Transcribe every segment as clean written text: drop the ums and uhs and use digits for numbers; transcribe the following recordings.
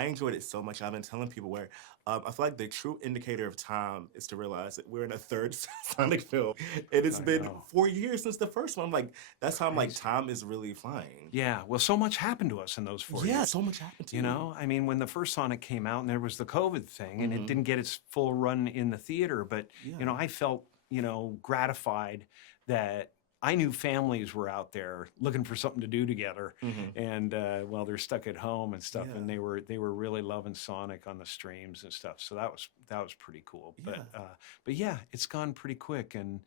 I enjoyed it so much. I've been telling people where I feel like the true indicator of time is to realize that we're in a third Sonic film, and it's I been know. 4 years since the first one. I'm like, that's how I'm like, Crazy. time is really flying. Yeah, well, so much happened to us in those 4 Yeah, years. so much happened to You you. know, I mean, when the first Sonic came out and there was the COVID thing and it Mhm. didn't get its full run in the theater, but, you know, Yeah. I felt, you know, gratified that I knew families were out there looking for something to do together, Mhm. and well, they're stuck at home and stuff, and Yeah. they were really loving Sonic on the streams and stuff. So that was pretty coul. Yeah. But yeah, it's gone pretty quick, and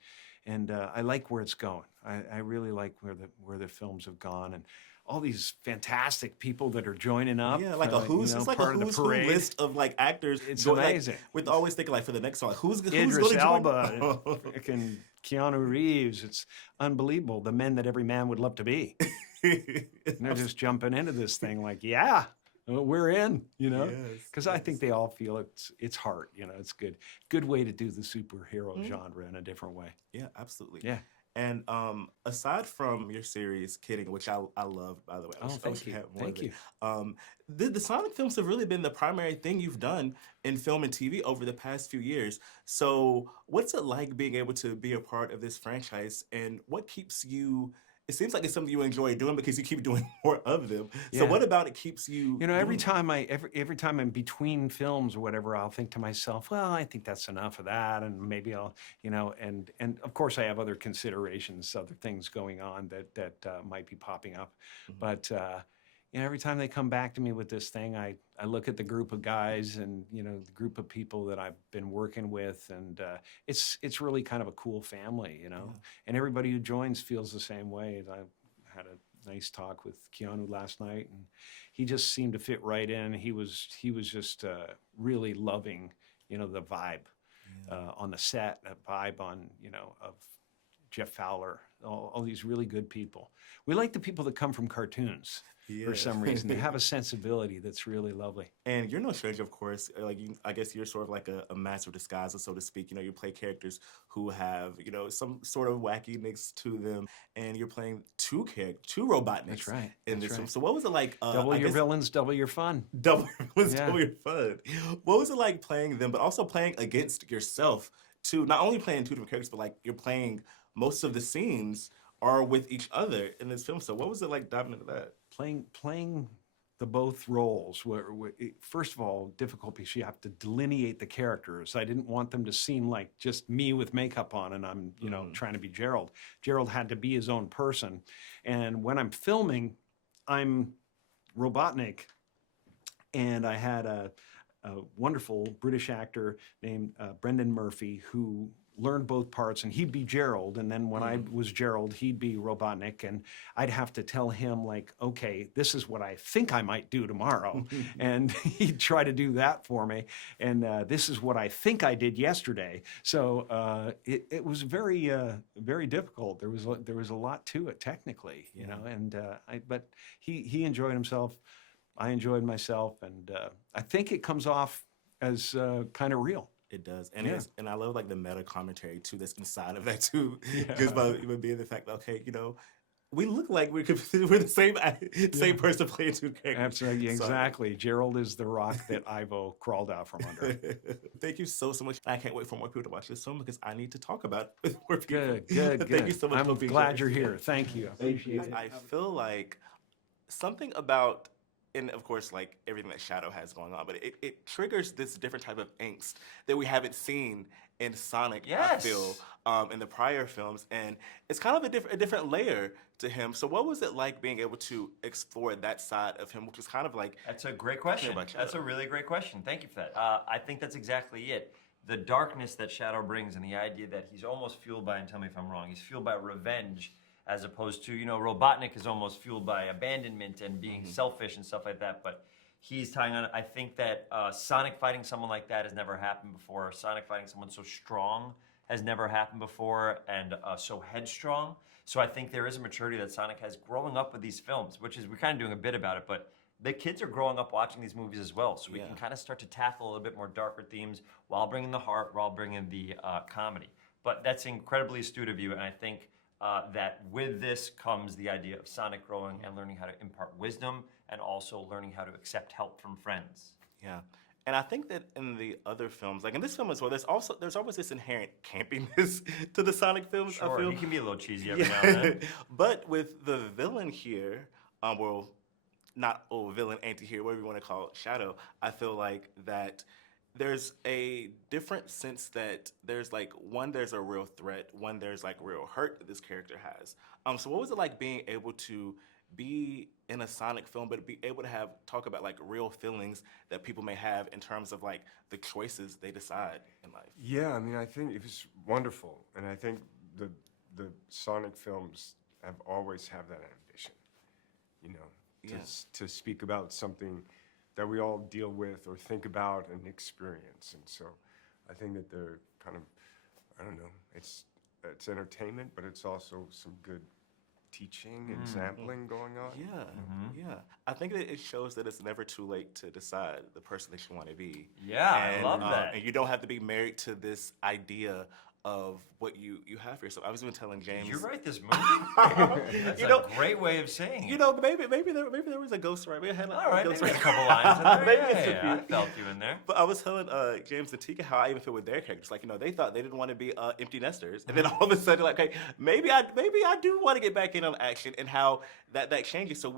I like where it's going. I really like where the films have gone, and all these fantastic people that are joining up. Yeah, like You know, it's like a part of the who's who parade. list of like actors. It's Like amazing. with always thinking like for the next song, like, who's Idris going to join? Elba, freaking Keanu Reeves. It's unbelievable. The men that every man would love to be. And they're just jumping into this thing like, yeah, we're in, you know? Yes, Because I yes. think they all feel it's heart, you know, it's good way to do the superhero Mhm. genre in a different way. Yeah, absolutely. Yeah. And aside from your series, Kidding, which I loved, by the way. Oh, I thank wish you you. had more Thank of it. you. The Sonic films have really been the primary thing you've done in film and TV over the past few years. So what's it like being able to be a part of this franchise, and what keeps you, it seems like it's something you enjoy doing because you keep doing more of them. So Yeah. what about it keeps you You know, every doing it? time every time I'm between films or whatever, I'll think to myself, well, I think that's enough of that, and maybe I'll, you know, and of course I have other considerations, other things going on that might be popping up, Mhm. but you know, every time they come back to me with this thing, I look at the group of guys and you know the group of people that I've been working with, and it's really kind of a cool family, you know, Yeah. and everybody who joins feels the same way. I had a nice talk with Keanu last night, and he just seemed to fit right in. He was just really loving, you know, the vibe Yeah. on the set, a vibe on, you know, of Jeff Fowler, all these really good people. We like the people that come from cartoons for Yeah. some reason. They have a sensibility that's really lovely. And you're no stranger, of course. Like I guess you're sort of like a master of disguises, so to speak. You know, you play characters who have, you know, some sort of wackiness to them, and you're playing two Robotniks That's right. in That's this film. right. So what was it like? Double I your guess villains, double your fun. double was Yeah. double your fun. What was it like playing them, but also playing against yourself too? Not only playing two different characters, but like you're playing most of the scenes are with each other in this film. So what was it like diving into that? Playing the both roles first of all difficult because you have to delineate the characters. I didn't want them to seem like just me with makeup on and I'm, you know, trying to be Gerald had to be his own person, and when I'm filming I'm Robotnik, and I had a wonderful British actor named Brendan Murphy who learned both parts, and he'd be Gerald, and then when I was Gerald, he'd be Robotnik, and I'd have to tell him like, okay, this is what I think I might do tomorrow, and he'd try to do that for me, and this is what I think I did yesterday. So it was very very difficult. There was a lot to it technically, you know, and but he enjoyed himself. I enjoyed myself, and I think it comes off as kind of real. It does, and Yeah. and I love like the meta commentary too that's inside of that too, Yeah. just by even being the fact that okay, you know, we look like we're the same person playing two characters. That's right, So- exactly. Gerald is the rock that Ivo crawled out from under. Thank you so much. I can't wait for more people to watch this film because I need to talk about it with more people. Good, good, good. Thank you so much. I'm for being glad here. you're here. Thank you. Appreciate it. I feel like something about, and of course, like everything that Shadow has going on, but it triggers this different type of angst that we haven't seen in Sonic, I Yes. feel, in the prior films. And it's kind of a different layer to him. So what was it like being able to explore that side of him, which was kind of like, That's a great question. about That's a Shadow. really great question. Thank you for that. I think that's exactly it. The darkness that Shadow brings and the idea that he's almost fueled by, and tell me if I'm wrong, he's fueled by revenge as opposed to, you know, Robotnik is almost fueled by abandonment and being selfish and stuff like that. But he's tying on, I think that Sonic fighting someone like that has never happened before. Sonic fighting someone so strong has never happened before, and so headstrong. So I think there is a maturity that Sonic has growing up with these films, which is, we're kind of doing a bit about it, but the kids are growing up watching these movies as well. So we can kind of start to tackle a little bit more darker themes while bringing the heart, while bringing the comedy. But that's incredibly astute of you, and I think that with this comes the idea of Sonic growing and learning how to impart wisdom and also learning how to accept help from friends. Yeah. And I think that in the other films, like in this film as well, there's always this inherent campiness to the Sonic films. I Sure, feel. he can be a little cheesy every now and then. But with the villain here, well, not villain, anti-hero, whatever you want to call it, Shadow, I feel like that there's a different sense that there's like there's a real threat, there's like real hurt that this character has. So what was it like being able to be in a Sonic film, but be able to talk about like real feelings that people may have in terms of like the choices they decide in life? Yeah, I mean, I think it was wonderful, and I think the Sonic films have always have that ambition, you know, to speak about something that we all deal with or think about and experience, and so I think that they're kind of, I don't know, it's entertainment, but it's also some good teaching and sampling going on. Yeah, yeah. I think that it shows that it's never too late to decide the person that you want to be. Yeah, I love that. And you don't have to be married to this idea of what you have for yourself. I was even telling James. Did you write this movie? That's a great way of saying it. You know, maybe there was a ghostwriter. Maybe I had All right, a maybe a ghostwriter. couple lines in there. Maybe Yeah, I felt you in there. But I was telling James and Tika how I even feel with their characters. Like, you know, they thought they didn't want to be empty nesters, and then all of a sudden, like, okay, maybe I do want to get back in on action, and how that changes. So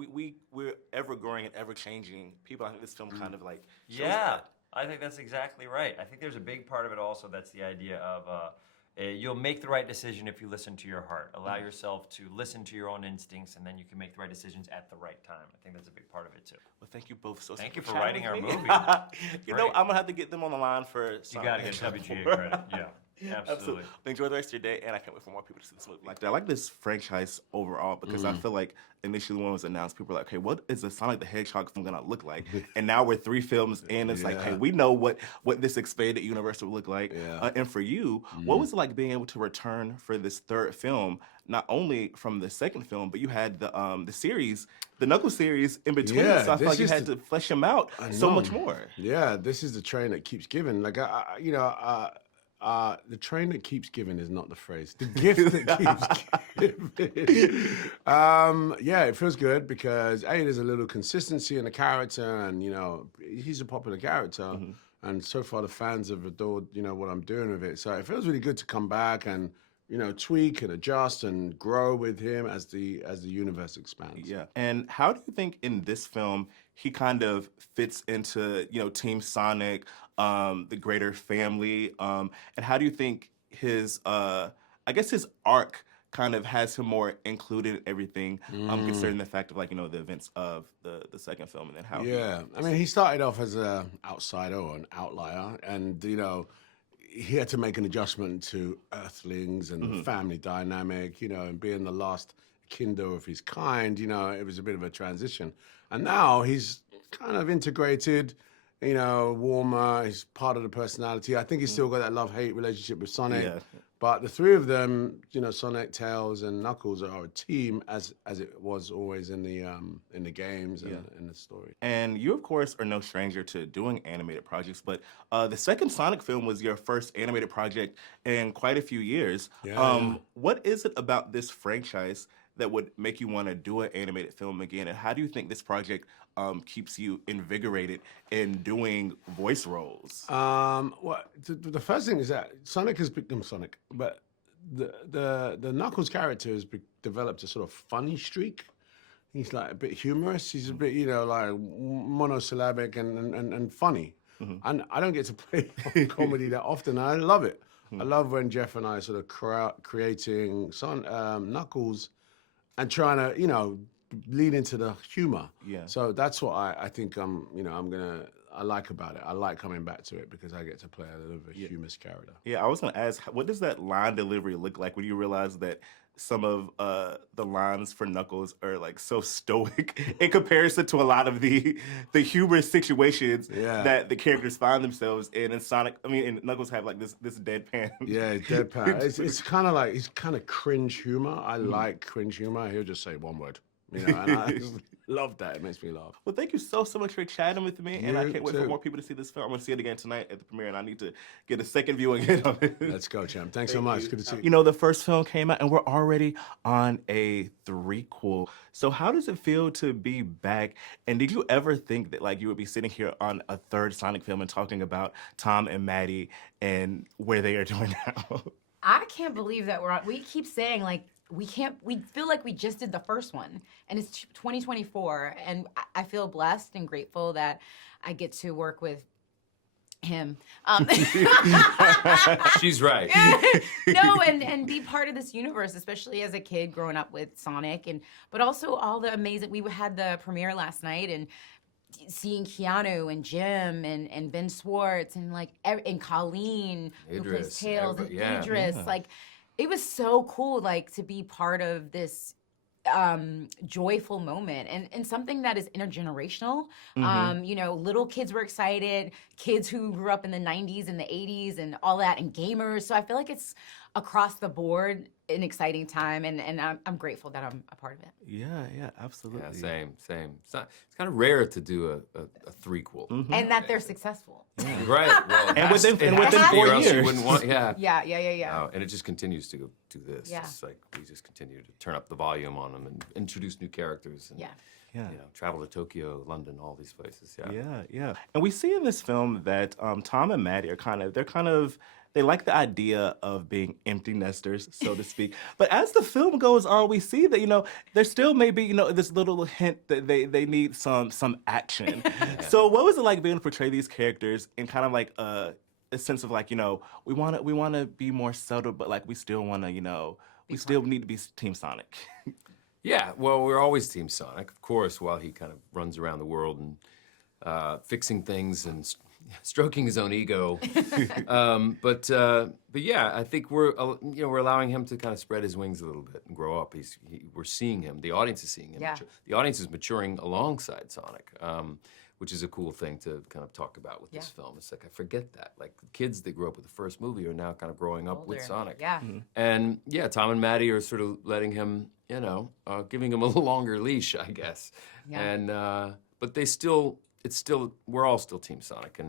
we're ever growing and ever changing people. I think this film kind of like shows that. I think that's exactly right. I think there's a big part of it also that's the idea of you'll make the right decision if you listen to your heart. Allow yourself to listen to your own instincts, and then you can make the right decisions at the right time. I think that's a big part of it too. Well, thank you both so much. Thank you for writing our chatting movie. with me. You know, Great. I'm gonna have to get them on the line for. You got to get WGA credit. Yeah, absolutely. Enjoy the rest of your day, and I can't wait for more people to see this movie. Like, I like this franchise overall because I feel like initially when it was announced, people were like, "Okay, what is a Sonic the Hedgehog film gonna look like?" And now we're 3 films in. It's like, "Hey, we know what this expanded universe will look like." And for you, what was it like being able to return for this 3rd film? Not only from the 2nd film, but you had the series, the Knuckles series in between. Yeah, so I feel like you this had is to flesh them out so much more. Yeah, this is the train that keeps giving. Like, the train that keeps giving is not the phrase. The gift that keeps giving. Yeah, it feels good because there's a little consistency in the character, and you know, he's a popular character, and so far the fans have adored, you know, what I'm doing with it. So it feels really good to come back and, you know, tweak and adjust and grow with him as the universe expands. Yeah. And how do you think in this film he kind of fits into, you know, Team Sonic, the greater family, and how do you think his his arc kind of has him more included in everything, considering the fact of, like, you know, the events of the 2nd film, and then how I mean, he started off as an outsider or an outlier, and, you know, he had to make an adjustment to Earthlings and the family dynamic, you know, and being the last Kinder of his kind, you know, it was a bit of a transition. And now he's kind of integrated, you know, warmer, he's part of the personality. I think he's still got that love-hate relationship with Sonic. Yeah. But the 3 of them, you know, Sonic, Tails, and Knuckles are a team, as it was always in the games and in the story. And you, of course, are no stranger to doing animated projects, but the 2nd Sonic film was your first animated project in quite a few years. What is it about this franchise that would make you want to do an animated film again? And how do you think this project keeps you invigorated in doing voice roles? Well, the first thing is that Sonic has become Sonic, but the Knuckles character has developed a sort of funny streak. He's like a bit humorous. He's a bit, you know, like monosyllabic and funny. And I don't get to play comedy that often. And I love it. I love when Jeff and I are sort of creating Knuckles and trying to, you know, lead into the humor. Yeah. So that's what I think I like about it. I like coming back to it because I get to play a little bit of a humorous character. Yeah, I was going to ask, what does that line delivery look like when you realize that some of the lines for Knuckles are like so stoic in comparison to a lot of the humorous situations that the characters find themselves in? And Sonic, I mean, and Knuckles have like this deadpan. Yeah, it's deadpan. It's kind of like, it's kind of cringe humor. I like cringe humor. He'll just say one word. You know, and I just love that. It makes me laugh. Well, thank you so much for chatting with me, and I You can't wait for too. more people to see this film. I'm going to see it again tonight at the premiere, and I need to get a second view again on it. Let's go, champ. Thanks so much. Good to see you. You know, the first film came out, and we're already on a threequel. So how does it feel to be back? And did you ever think that, like, you would be sitting here on a third Sonic film and talking about Tom and Maddie and where they are doing now? I can't believe that we keep saying, like, we feel like we just did the first one, and it's 2024, and I feel blessed and grateful that I get to work with him. She's right. No, and be part of this universe, especially as a kid growing up with Sonic, but also all the amazing. We had the premiere last night, and seeing Keanu and Jim and Ben Schwartz and and Colleen who plays Idris, Tails and everybody, yeah. Idris, like it was so cool, like to be part of this joyful moment and something that is intergenerational. You know, little kids were excited, kids who grew up in the 90s and the 80s and all that, and gamers. So I feel like it's across the board an exciting time, and I'm grateful that I'm a part of it. Yeah, absolutely. Yeah, same. It's kind of rare to do a threequel. And that they're successful. Right. Well, And within it has to 4 be, or else years. you wouldn't want, yeah. Yeah. No, and it just continues to do this. Yeah. It's like we just continue to turn up the volume on them and introduce new characters. And, Yeah. Yeah. You know, travel to Tokyo, London, all these places. Yeah. Yeah. And we see in this film that Tom and Maddie are they like the idea of being empty nesters, so to speak. But as the film goes on, we see that, you know, there still may be, you know, this little hint that they need some action. So what was it like being able to portray these characters in kind of like a sense of like, you know, we want to be more subtle, but like we still want to, you know, we still need to be Team Sonic. Yeah, well, we're always Team Sonic, of course, while he kind of runs around the world and fixing things and stroking his own ego. But yeah, I think we're allowing him to kind of spread his wings a little bit and grow up. We're seeing him. The audience is seeing him. Yeah. The audience is maturing alongside Sonic, which is a cool thing to kind of talk about with this film. It's like I forget that. Like the kids that grew up with the first movie are now kind of growing up with Older. Sonic. Yeah. And yeah, Tom and Maddie are sort of letting him, you know, giving him a little longer leash, I guess. Yeah. And but we're all still Team Sonic,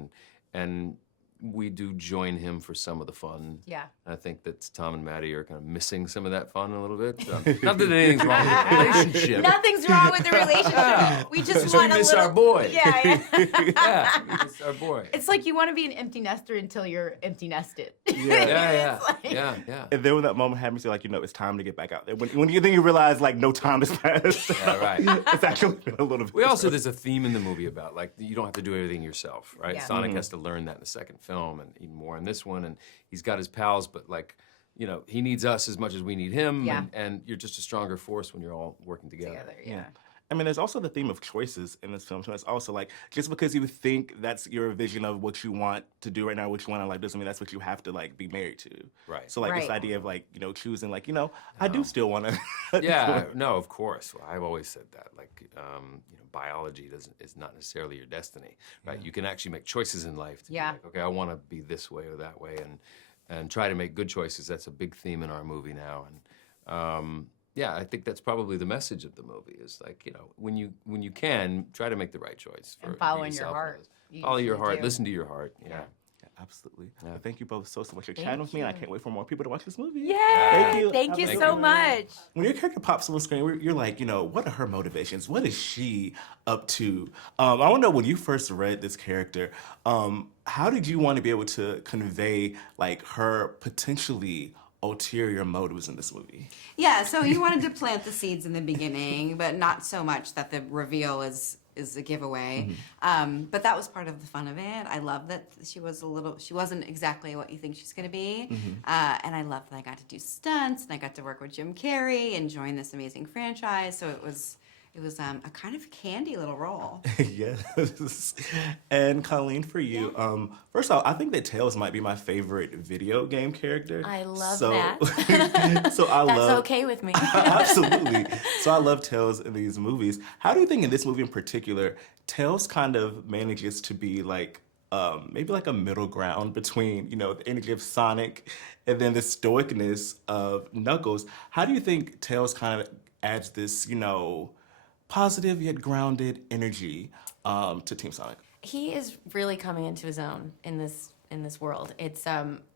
and we do join him for some of the fun. Yeah. I think that Tom and Maddie are kind of missing some of that fun a little bit. Not that anything's wrong with the relationship. Nothing's wrong with the relationship. We just want we a miss little. our boy. Yeah. Yeah, we miss our boy. It's like you want to be an empty nester until you're empty nested. Yeah. It's like- Yeah. And then when that moment happens, you're like, you know, it's time to get back out there. When you realize like no time has passed. Yeah, right. It's actually been a little bit. There's a theme in the movie about like you don't have to do everything yourself, right? Yeah. Sonic has to learn that in the second film and even more in this one, and he's got his pals, but like, you know, he needs us as much as we need him, Yeah. and you're just a stronger force when you're all working together. Yeah. I mean, there's also the theme of choices in this film. So it's also like, just because you think that's your vision of what you want to do right now, what you want to like, doesn't mean that's what you have to like be married to. Right. So like this Right. idea of like, you know, choosing like, you know, I do still want to. Yeah, no, of course. Well, I've always said that. Like, you know, biology is not necessarily your destiny, right? You can actually make choices in life to be Yeah. like, okay, I want to be this way or that way, and try to make good choices. That's a big theme in our movie now, and yeah, I think that's probably the message of the movie is like, you know, when you can, try to make the right choice for And following your yourself. heart. You Follow your usually heart. do. Listen to your heart. Yeah. Absolutely. Well, thank you both so much for chatting with me, and I can't wait for more people to watch this movie. Yay! Thank you. Thank you Have a so good much. When your character pops on the screen, you're like, you know, what are her motivations? What is she up to? I want to know, when you first read this character, how did you want to be able to convey like her potentially ulterior motives in this movie? Yeah, so you wanted to plant the seeds in the beginning, but not so much that the reveal is a giveaway. But that was part of the fun of it. I love that she wasn't exactly what you think she's going to be. And I love that I got to do stunts, and I got to work with Jim Carrey and join this amazing franchise. So it was a kind of candy little role. Yes. And Colleen, for you, first off, I think that Tails might be my favorite video game character. I love that. So I That's love. okay with me. Absolutely. So I love Tails in these movies. How do you think in this movie in particular, Tails kind of manages to be like maybe like a middle ground between, you know, the energy of Sonic and then the stoicness of Knuckles? How do you think Tails kind of adds this, you know, positive yet grounded energy to Team Sonic. He is really coming into his own in this world. It's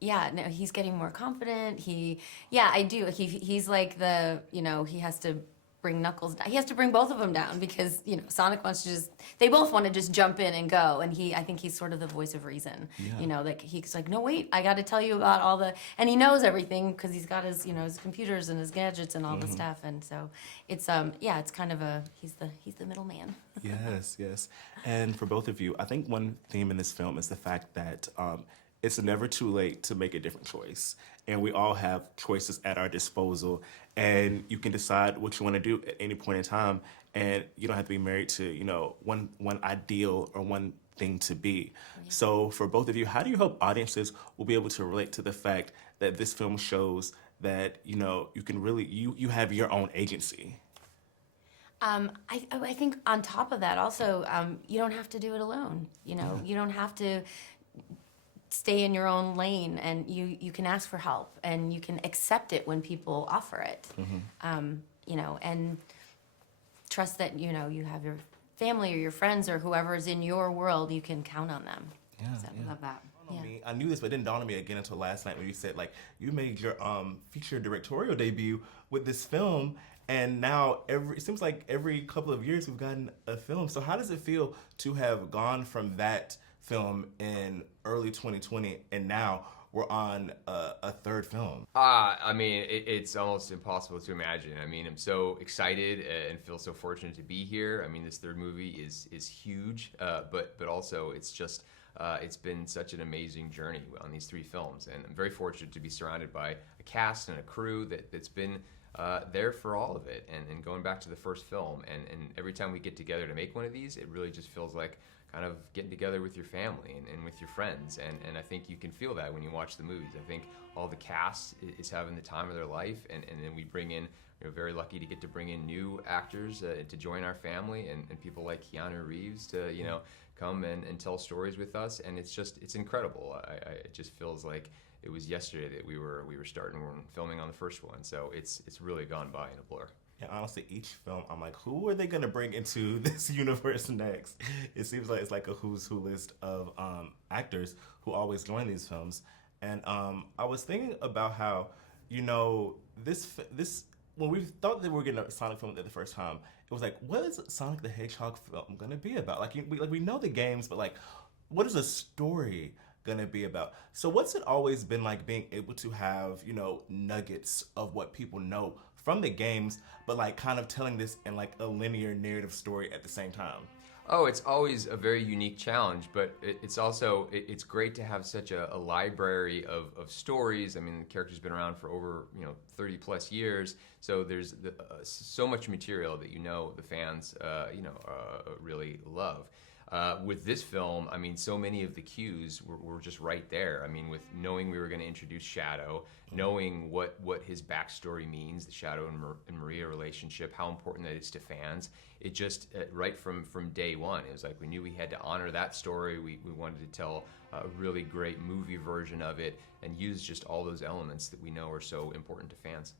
yeah, no, he's getting more confident. I do. He's like he has to bring Knuckles down. He has to bring both of them down because Sonic wants to they both want to just jump in and go, and I think he's sort of the voice of reason. Like he's like, no wait, I got to tell you about all and he knows everything because he's got his his computers and his gadgets and all the stuff, and so it's it's kind of he's the middleman. Yes. And for both of you, I think one theme in this film is the fact that it's never too late to make a different choice. And we all have choices at our disposal. And you can decide what you want to do at any point in time. And you don't have to be married to, one ideal or one thing to be. So for both of you, how do you hope audiences will be able to relate to the fact that this film shows that, you can really, you have your own agency? I think on top of that, also, you don't have to do it alone. You don't have to stay in your own lane, and you can ask for help, and you can accept it when people offer it. And trust that you have your family or your friends or whoever is in your world, you can count on them. I love that. I knew this, but it didn't dawn on me again until last night when you said, you made your feature directorial debut with this film, and now it seems like every couple of years we've gotten a film. So how does it feel to have gone from that film in early 2020 and now we're on a third film? I mean, it's almost impossible to imagine. I mean, I'm so excited and feel so fortunate to be here. I mean, this third movie is huge, but also it's just it's been such an amazing journey on these three films, and I'm very fortunate to be surrounded by a cast and a crew that's been there for all of it, and going back to the first film, and every time we get together to make one of these, it really just feels like kind of getting together with your family and with your friends, and I think you can feel that when you watch the movies. I think all the cast is having the time of their life, and then we bring in, we're very lucky to get to bring in new actors to join our family, and people like Keanu Reeves to come and tell stories with us, and it's incredible. It just feels like it was yesterday that we were starting filming on the first one, so it's really gone by in a blur. Yeah, honestly, each film, I'm like, who are they going to bring into this universe next? It seems like it's like a who's who list of actors who always join these films. And I was thinking about how, this when we thought that we were getting a Sonic film at the first time, it was like, what is Sonic the Hedgehog film going to be about? We know the games, but what is the story going to be about? So what's it always been like being able to have, nuggets of what people know from the games, but kind of telling this in a linear narrative story at the same time? Oh, it's always a very unique challenge, but it's also, it's great to have such a library of stories. I mean, the character's been around for over 30 plus years, so there's so much material that the fans really love. With this film, I mean, so many of the cues were just right there. I mean, with knowing we were going to introduce Shadow, knowing what his backstory means, the Shadow and Maria relationship, how important that is to fans. It just, right from day one, it was like we knew we had to honor that story. We wanted to tell a really great movie version of it and use just all those elements that we know are so important to fans.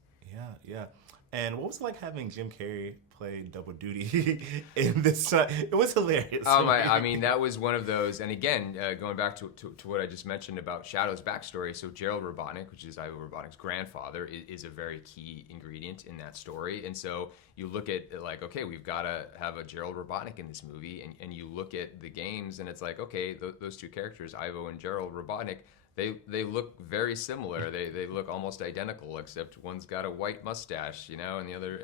Yeah. And what was it like having Jim Carrey play double duty in this? It was hilarious. Oh my! I mean, that was one of those. And again, going back to what I just mentioned about Shadow's backstory. So Gerald Robotnik, which is Ivo Robotnik's grandfather, is a very key ingredient in that story. And so you look at okay, we've got to have a Gerald Robotnik in this movie, and you look at the games, and it's like, okay, those two characters, Ivo and Gerald Robotnik, They look very similar. They look almost identical, except one's got a white mustache, and the other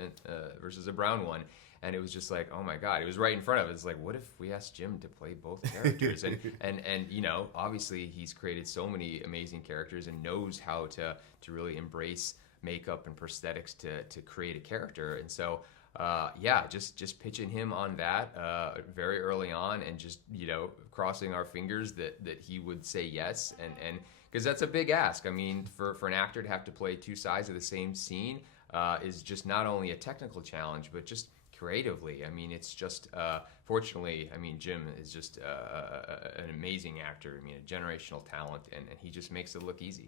versus a brown one. And it was just like, oh my God, it was right in front of us. It's like, what if we asked Jim to play both characters? and obviously he's created so many amazing characters and knows how to really embrace makeup and prosthetics to create a character. And so just pitching him on that very early on, and just crossing our fingers that he would say yes, and because that's a big ask. I mean, for an actor to have to play two sides of the same scene is just not only a technical challenge, but just creatively. I mean, it's just fortunately, I mean, Jim is just an amazing actor. I mean, a generational talent, and he just makes it look easy.